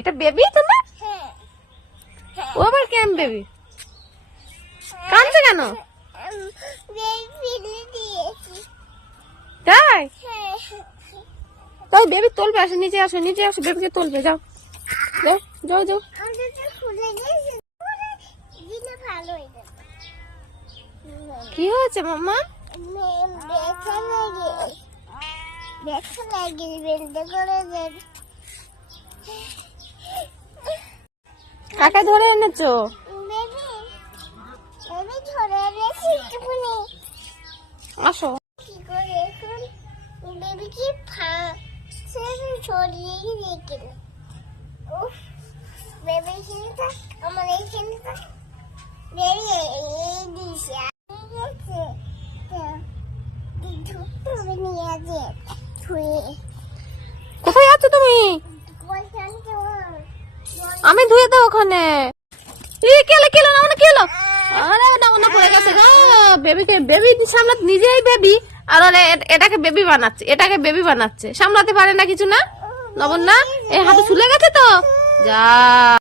এটা বেবি তোমার হ্যাঁ। ও আবার কেম বেবি কাঁদছে কেন? তাই? হ্যাঁ। তাই বেবি তুলবে আসো নিচে আসো নিচে আসো বেবিকে তুলবে যাও। যাও যাও যাও। হয়ে কি হয়েছে মাম্মা? ব্যথা লাগে ব্যথা লাগে বেলতে করে কাকে ধরে এনেছো? আসো। কোথায় আছো তুমি? আমি ধুয়ে দাও ওখানে। না না না গেছে বেবি সামলাতে নিজেই বেবি। আর এটাকে বেবি বানাচ্ছে, এটাকে বেবি বানাচ্ছে। সামলাতে পারে না কিছু না? লবণ না? হাতে ফুলে গেছে তো? যা।